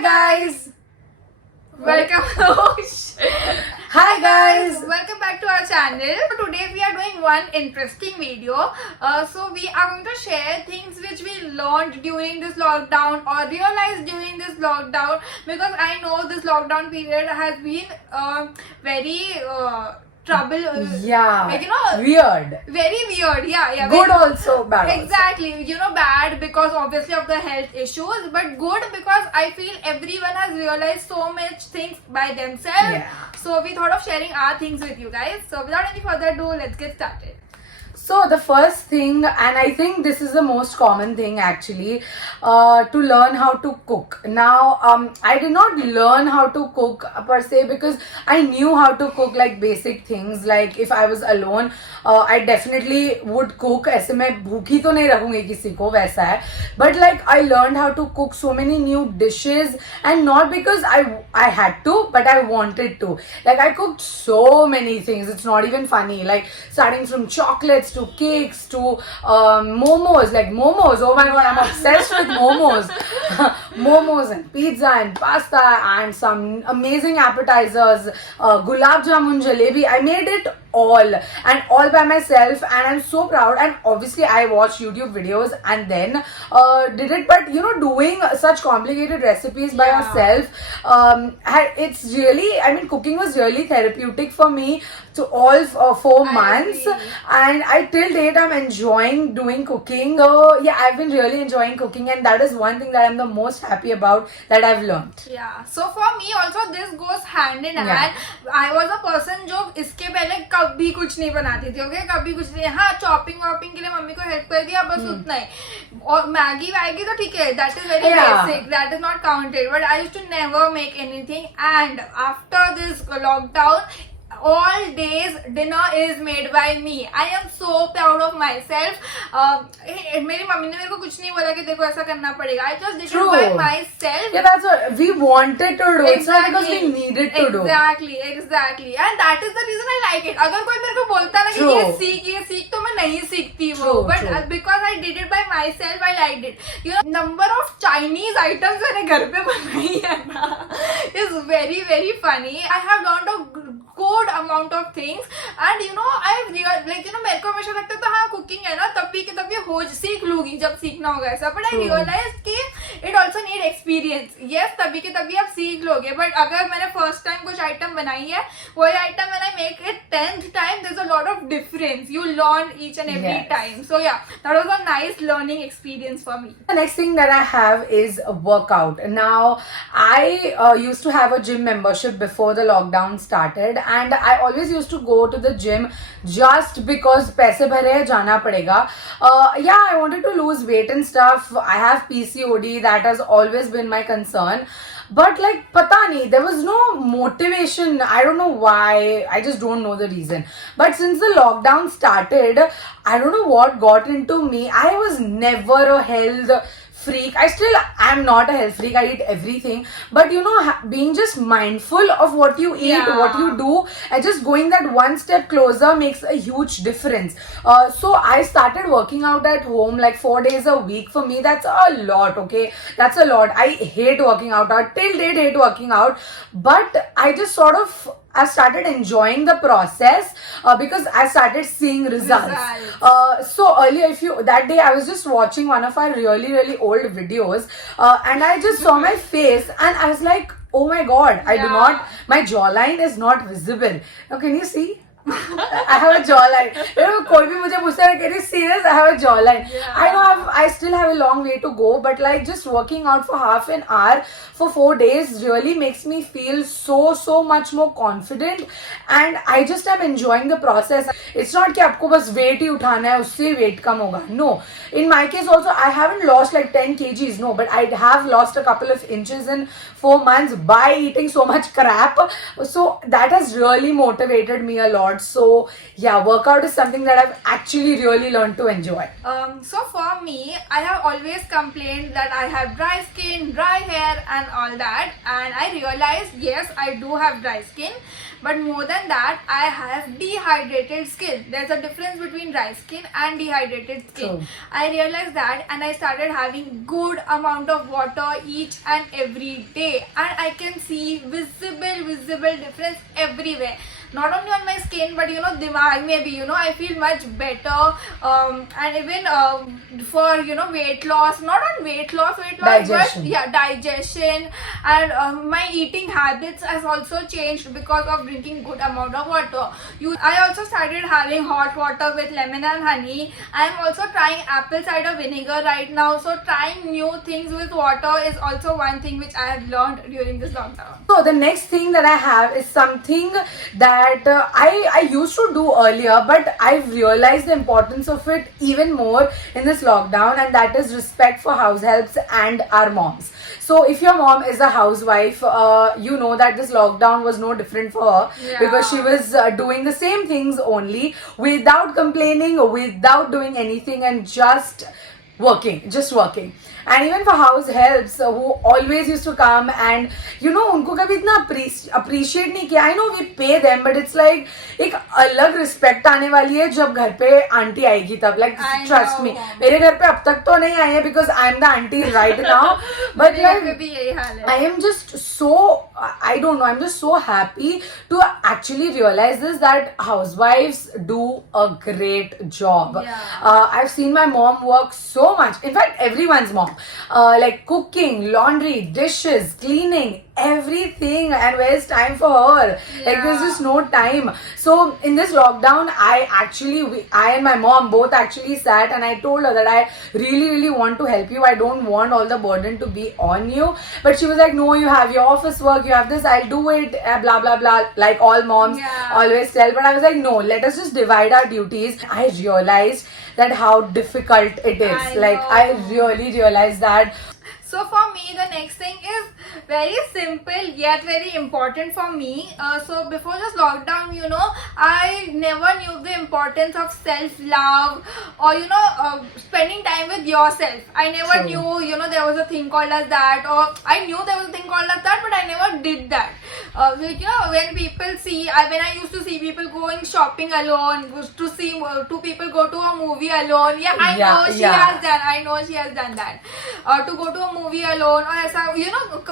guys. Welcome. Hi guys. Welcome back to our channel. So today we are doing one interesting video. So we are going to share things which we learned during this lockdown or realized during this lockdown, because I know this lockdown period has been very trouble. Yeah. Like, you know, weird. very weird. Yeah. Good very, also, bad also. Exactly. You know, bad because obviously of the health issues, but good because I feel everyone has realized so much things by themselves. Yeah. So we thought of sharing our things with you guys. So without any further ado, let's get started. So the first thing, and I think this is the most common thing actually, to learn how to cook. Now, I did not learn how to cook per se because I knew how to cook like basic things. Like if I was alone, I definitely would cook. ऐसे मैं भूखी तो नहीं रखूंगी किसी को, वैसा है. But like I learned how to cook so many new dishes, and not because I had to, but I wanted to. Like I cooked so many things. It's not even funny. Like starting from chocolates to cakes to momos. Like momos, oh my god, I'm obsessed with momos. Momos and pizza and pasta and some amazing appetizers, gulab jamun, jalebi. I made it all by myself, and I'm so proud. And obviously I watched YouTube videos and then did it, but you know, doing such complicated recipes by yourself, it's really, I mean, cooking was really therapeutic for me to all 4 months, and I till date I'm enjoying doing cooking. So yeah, I've been really enjoying cooking, and that is one thing that I'm the most happy about that I've learned. Yeah. So for me also this goes hand in hand. I was a person जो इसके पहले कभी कुछ नहीं बनाती थी. Okay, कभी कुछ नहीं. हाँ, चॉपिंग वॉपिंग के लिए मम्मी को हेल्प कर दिया, बस उतना ही. और मैगी वैगी तो ठीक है, that is very basic, that is not counted. But I used to never make anything, and after this lockdown all days dinner is made by me. I am so proud of myself. मेरी mummy ने मेरे को कुछ नहीं बोला कि देखो ऐसा करना पड़ेगा. I just did it by myself. Yeah, that's what we wanted to do. It's not because we needed to do. Exactly. And that is the reason I like it. अगर कोई मेरे को बोलता ना कि ये सीख तो मैं नहीं सीखती वो. But because I did it by myself, I liked it. You know, number of Chinese items मैंने घर पे बनाई है ना is very very funny. I have learned a good amount of things, and you know I've like you know मेरे को हमेशा लगता था हाँ कुकिंग है ना तभी के तभी हो सीख लूंगी जब सीखना होगा ऐसा. बट आई रियलाइज कि it also need experience. Yes, तभी के तभी आप सीख लोगे, बट अगर मैंने फर्स्ट टाइम कुछ आइटम बनाई है, वही item when I make it 10th time, there is a lot of difference. You learn each and every time. So yeah, that was a nice learning experience for me. The next thing that I have is a workout. Now, I used to have a gym membership before the lockdown started, and I always used to go to the gym just because पैसे भरे हैं, जाना पड़ेगा. Yeah, I wanted to lose weight and stuff. I have PCOD, that has always been my concern. But like, pata nahi, there was no motivation. I don't know why. I just don't know the reason. But since the lockdown started, I don't know what got into me. I was never a health freak. I still am not a health freak. I eat everything, but you know, being just mindful of what you eat, what you do, and just going that one step closer makes a huge difference. So I started working out at home like 4 days a week. For me, that's a lot. Okay, that's a lot. I hate working out. I till date hate working out, but I just sort of I started enjoying the process because I started seeing results. So earlier, that day I was just watching one of our really old videos, and I just saw my face, and I was like, oh my god, my jawline is not visible. Now can you see? I have a jawline. You know, कोई भी मुझे पूछता है, can you see this? I have a jawline. I know I still have a long way to go, but like just working out for half an hour for 4 days really makes me feel so much more confident, and I just am enjoying the process. It's not कि आपको बस weight ही उठाना है, उससे weight कम होगा. No. In my case also, I haven't lost like 10 kgs. No, but I have lost a couple of inches in 4 months by eating so much crap. So that has really motivated me a lot. lot. So yeah, workout is something that I've actually really learned to enjoy. So for me, I have always complained that I have dry skin, dry hair and all that, and I realized yes, I do have dry skin, but more than that, I have dehydrated skin. There's a difference between dry skin and dehydrated skin. True. I realized that, and I started having good amount of water each and every day, and I can see visible difference everywhere. Not only on my skin, but dimag mein bhi, I feel much better, and even for weight loss, not on weight loss, Digestion. but yeah, digestion, and my eating habits has also changed because of drinking good amount of water. I also started having hot water with lemon and honey. I am also trying apple cider vinegar right now, so trying new things with water is also one thing which I have learned during this lockdown. So the next thing that I have is something that I used to do earlier, but I've realized the importance of it even more in this lockdown, and that is respect for house helps and our moms. So if your mom is a housewife, you know that this lockdown was no different for her, Yeah. because she was doing the same things only without complaining, without doing anything, and just working. And even for house helps, who always used to come, and उनको कभी इतना appreciate नहीं किया. I know we pay them, but it's like एक अलग respect आने वाली है जब घर पे आंटी आएगी तब. Like I trust know. me, मेरे घर पे अब तक तो नहीं आई है because I'm the auntie right now, but मेरे घर पे like भी यही हाल है. I am just so, I don't know, I'm just so happy to actually realize this, that housewives do a great job. Yeah. I've seen my mom work so much. In fact, everyone's mom. Like cooking, laundry, dishes, cleaning, everything, and where's time for her? Like there's just no time. So in this lockdown, I and my mom both actually sat, and I told her that I really want to help you. I don't want all the burden to be on you. But she was like, no, you have your office work, you have this, I'll do it, blah blah blah, like all moms Yeah. always tell. But I was like, no, let us just divide our duties. I realized that how difficult it is. I Like know. I really realized that. So for me, the next thing is very simple yet very important for me. So before this lockdown, I never knew the importance of self-love or spending time with yourself. I never True. knew there was a thing called as that, or I knew there was a thing called as that, but I never did that. When people see, when I used to see people going shopping alone, to see two people go to a movie alone. Yeah, I Yeah, know she yeah. has done. I know she has done that. To go to a movie alone और ऐसा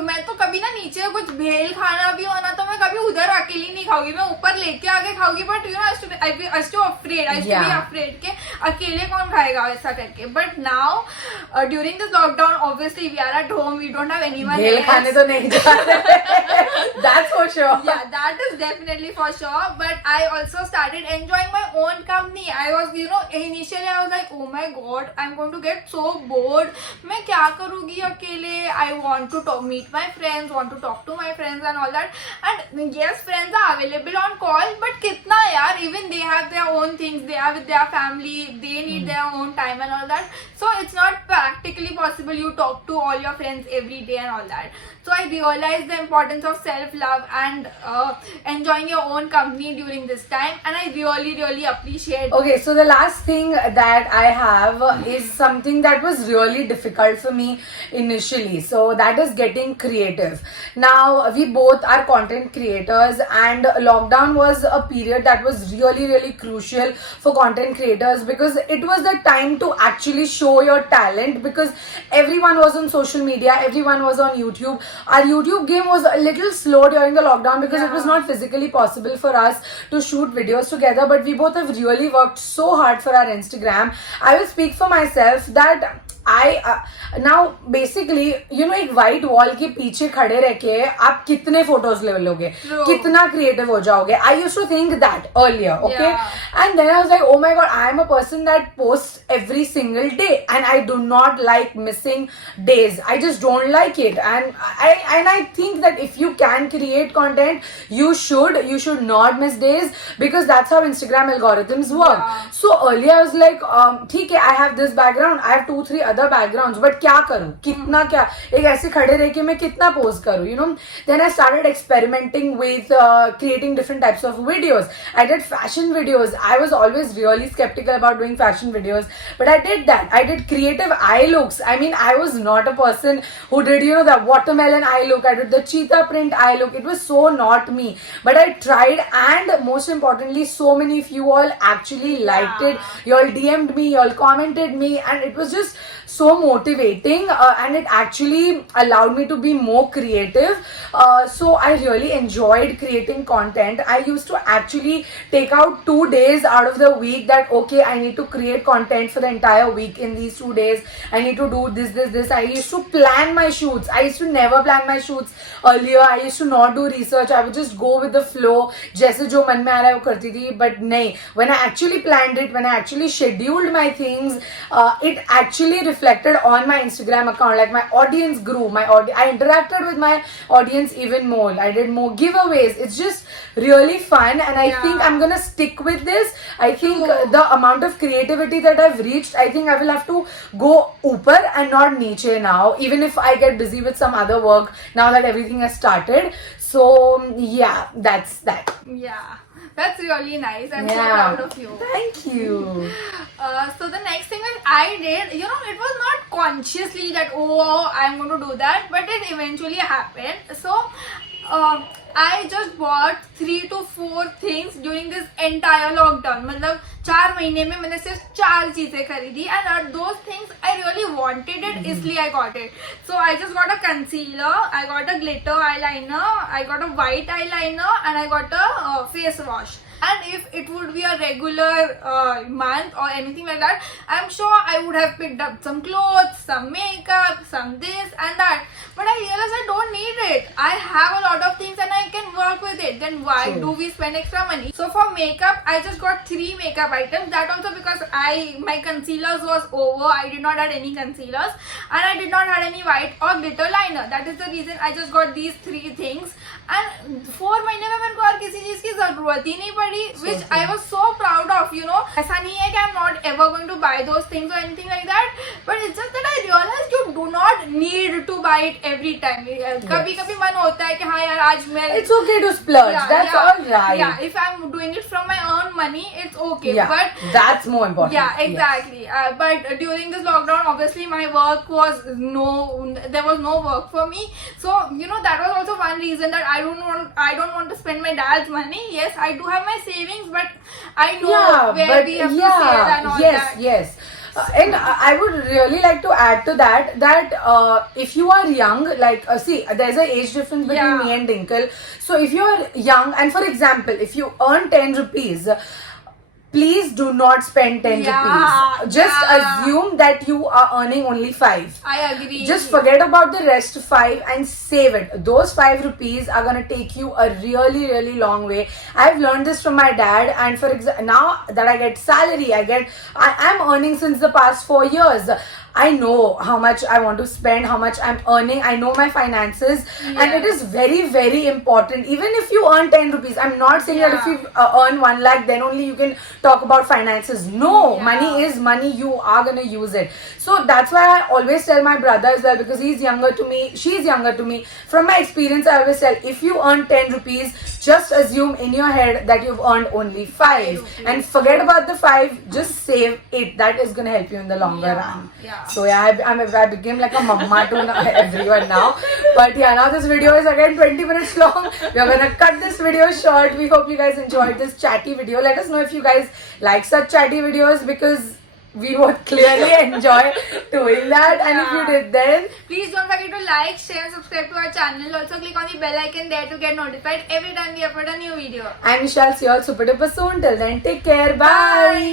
मैं तो कभी ना नीचे कुछ भेल खाना भी हो ना तो मैं कभी उधर अकेली नहीं खाऊंगी, मैं ऊपर लेके आके खाऊंगी. But I used to be afraid के अकेले कौन खाएगा ऐसा करके. But now during this lockdown, obviously we are at home, we don't have anyone भेल else. खाने तो नहीं जा रहे. That's for sure. Yeah, that is definitely for sure. But I also started enjoying my own company. I was, initially I was like, oh my god, I'm going to get so bored. मैं क्या करूँगी अकेले? I want to meet my friends, want to talk to my friends and all that. And yes, friends are available on call, but कितना यार? Even they have their own things. They are with their family. They need their own time and all that. So it's not practically possible you talk to all your friends every day and all that. So I realized the importance of self-love and enjoying your own company during this time, and I really appreciate. Okay, so the last thing that I have is something that was really difficult for me initially. So that is getting creative. Now, we both are content creators, and lockdown was a period that was really crucial for content creators, because it was the time to actually show your talent, because everyone was on social media, everyone was on YouTube. Our YouTube game was a little slow during the lockdown because it was not physically possible for us to shoot videos together, but we both have really worked so hard for our Instagram. I will speak for myself that now basically एक white wall के पीछे खड़े रह के आप कितने photos ले लोगे, कितना creative हो जाओगे. I used to think that earlier, okay? Yeah. And then I was like, oh my god, I am a person that posts every single day, and I do not like missing days. I just don't like it, and I think that if you can create content, you should not miss days, because that's how Instagram algorithms work. Yeah. So earlier I was like, ठीक है, I have this background, I have 2-3 other other backgrounds, but क्या करूँ, कितना क्या, एक ऐसे खड़े रह के मैं कितना पोस्ट करूँ, you know. Then I started experimenting with creating different types of videos. I did fashion videos. I was always really skeptical about doing fashion videos, but I did that. I did creative eye looks. I mean, I was not a person who did, you know, the watermelon eye look. I did the cheetah print eye look. It was so not me, but I tried, and most importantly, so many of you all actually liked it. You all DM'd me, you all commented me, and it was just so motivating, and it actually allowed me to be more creative. So I really enjoyed creating content. I used to actually take out 2 days out of the week that, okay, I need to create content for the entire week. In these 2 days I need to do this. I used to plan my shoots. I used to never plan my shoots earlier. I used to not do research. I would just go with the flow, जैसे जो मन में आ रहा है वो करती थी. But नहीं, when I actually planned it, when I actually scheduled my things, it actually reflected on my Instagram account. Like, my audience grew, I interacted with my audience even more. I did more giveaways. It's just really fun, and I think I'm gonna stick with this. I think the amount of creativity that I've reached, I think I will have to go upar and not niche now, even if I get busy with some other work now that everything has started. So yeah, that's that. Yeah, that's really nice. I'm so proud of you. Thank you. So the next thing that I did, you know, it was not consciously that, oh, I'm going to do that, but it eventually happened. So I just bought 3 to 4 things during this entire lockdown. मतलब 4 महीने में मैंने सिर्फ 4 चीजें खरीदी, and those things I really wanted it, इसलिए I got it. So I just got a concealer, I got a glitter eyeliner, I got a white eyeliner, and I got a face wash. And if it would be a regular month or anything like that, I'm sure I would have picked up some clothes, some makeup, some this and that. But I realized I don't need it. I have a lot of things and I can work with it. Then why do we spend extra money? So for makeup, I just got 3 makeup items. That also because my concealers was over. I did not have any concealers, and I did not have any white or glitter liner. That is the reason I just got these 3 things. And 4 महीने में मेरे को और किसी चीज की जरूरत ही नहीं पड़ी, which I was so proud of, you know. ऐसा नहीं है कि I'm not ever going to buy those things or anything like that, but it's just that I realized you do not need to buy it every time. कभी कभी मन होता है कि हाँ यार आज मैं, it's okay to splurge. That's all right. Yeah, if I'm doing it from my own money, it's okay. Yeah, but that's more important. Yeah, exactly. Yes. But during this lockdown, obviously my work was there was no work for me. So you know, that was also one reason that I don't want to spend my dad's money. Yes, I do have my savings, but I know where we have to save and all that. Yes. And I would really like to add to that if you are young, like see, there's an age difference between me and Dinkle. So if you are young, and for example, if you earn 10 rupees, please do not spend 10 rupees. Just assume that you are earning only 5. I agree. Just forget about the rest 5 and save it. Those 5 rupees are gonna take you a really, really long way. I've learned this from my dad, and for example, now that I get salary, I am earning since the past 4 years. I know how much I want to spend, how much I'm earning. I know my finances, and it is very, very important. Even if you earn 10 rupees, I'm not saying that if you earn 1 lakh, then only you can talk about finances. No, money is money. You are gonna use it. So that's why I always tell my brother as well, because he's younger to me, she's younger to me. From my experience, I always tell, if you earn 10 rupees, just assume in your head that you've earned only 5, and forget about the 5. Just save it. That is gonna help you in the longer run. So I became like a mama to everyone now. But yeah, now this video is again 20 minutes long. We are gonna cut this video short. We hope you guys enjoyed this chatty video. Let us know if you guys like such chatty videos, because we would clearly enjoy doing that. And if you did, then please don't forget to like, share and subscribe to our channel. Also click on the bell icon there to get notified every time we upload a new video. And we shall see you all super duper soon. Till then, take care. Bye.